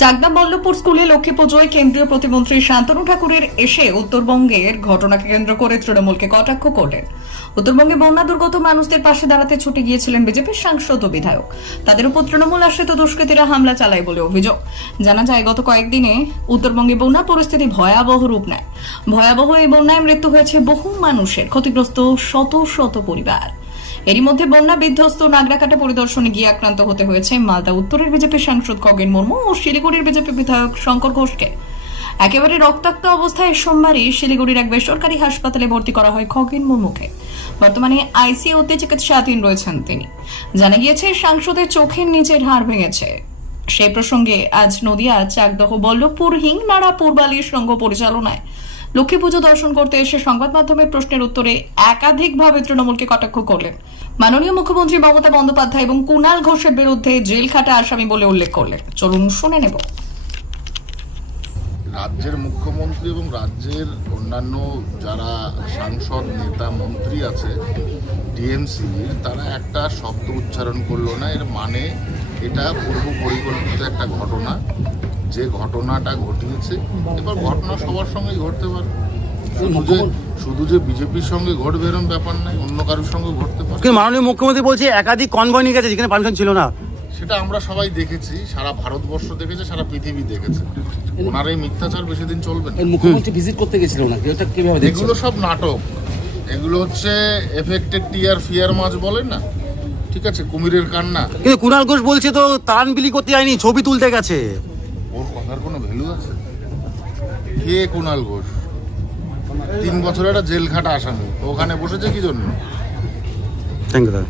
চাকদা বল্লভপুর স্কুলে লক্ষ্মী পুজোয় কেন্দ্রীয় প্রতিমন্ত্রী শান্তনু ঠাকুরের এসে উত্তরবঙ্গের ঘটনাকে কেন্দ্র করে তৃণমূলকে কটাক্ষ করলেন। উত্তরবঙ্গে বন্যা দুর্গত মানুষদের পাশে দাঁড়াতে ছুটে গিয়েছিলেন বিজেপির সাংসদ ও বিধায়ক। তাদের উপর তৃণমূল আশ্রিত দুষ্কৃতীরা হামলা চালায় বলে অভিযোগ। জানা যায়, গত কয়েকদিনে উত্তরবঙ্গে বন্যা পরিস্থিতি ভয়াবহ রূপ নেয়। ভয়াবহ এই বন্যায় মৃত্যু হয়েছে বহু মানুষের, ক্ষতিগ্রস্ত শত শত পরিবার। এরই মধ্যে বন্যা বিধ্বস্ত নাগরাকাটা পরিদর্শনে গিয়ে আক্রান্ত হতে হয়েছে মালদা উত্তরের বিজেপি সাংসদ খগেন মুর্মু ও শিলিগুড়ির বিজেপি বিধায়ক শঙ্কর ঘোষকে। একেবারে রক্তাক্ত অবস্থায় সোমবারই শিলিগুড়ির এক বেসরকারি হাসপাতালে ভর্তি করা হয় খগেন মুর্মুকে। বর্তমানে আইসিইউতে চিকিৎসাধীন রয়েছেন তিনি। জানা গিয়েছে, সাংসদের চোখের নিচের হাড় ভেঙেছে। সেই প্রসঙ্গে আজ নদিয়া, চাকদহ, বল্লভপুর হিংনাড়া পূর্বালীর সংঘ পরিচালনায় লক্ষ্মী পুজো দর্শন করতে এসে সংবাদ মাধ্যমের প্রশ্নের উত্তরে একাধিকভাবে তৃণমূলকে কটাক্ষ করলেন। মাননীয় মুখ্যমন্ত্রী মমতা বন্দ্যোপাধ্যায় এবং কুণাল ঘোষের বিরুদ্ধে জেল খাটা আসামি বলে উল্লেখ করলেন। চলুন শুনে নেব। রাজ্যের মুখ্যমন্ত্রী এবং রাজ্যের অন্যান্য যারা সাংসদ, নেতা, মন্ত্রী আছে টিএমসির তারা একটা শব্দ উচ্চারণ করল না। এর মানে এটা পূর্ব পরিকল্পিত একটা ঘটনা। যে ঘটনাটা ঘটিয়েছে এবার ঘটনা সবার সঙ্গেই ঘটতে পারে। শুধু যে শুধু যে বিজেপির সঙ্গে ঘটবে এরম ব্যাপার নাই অন্য কারোর সঙ্গে ঘটতে পারে। কিন্তু মাননীয় মুখ্যমন্ত্রী বলছে একাধিক কনভয় নিয়ে গেছে যেখানে পারমিশন ছিল না। সেটা আমরা সবাই দেখেছি সারা ভারতবর্ষ দেখেছে সারা পৃথিবী দেখেছে। ওনার এই মিথ্যাচার বেশি দিন চলবে না। মুখ্যমন্ত্রী ভিজিট করতে গেছিল কীভাবে এগুলো সব নাটক। এগুলো হচ্ছে এফেক্টেড টিয়ার ফিয়ার মাছ বলেন না? ঠিক আছে কুমিরের কান্না। কিন্তু কুণাল ঘোষ বলছে তো তারান বিলি করতে যায়নি ছবি তুলতে গেছে। ওর কথার কোনো ভ্যালু আছে? কে কুণাল ঘোষ? তিন বছর একটা জেল খাটা আসামি ওখানে বসেছে কি জন্য? থ্যাংক ইউ দাদা।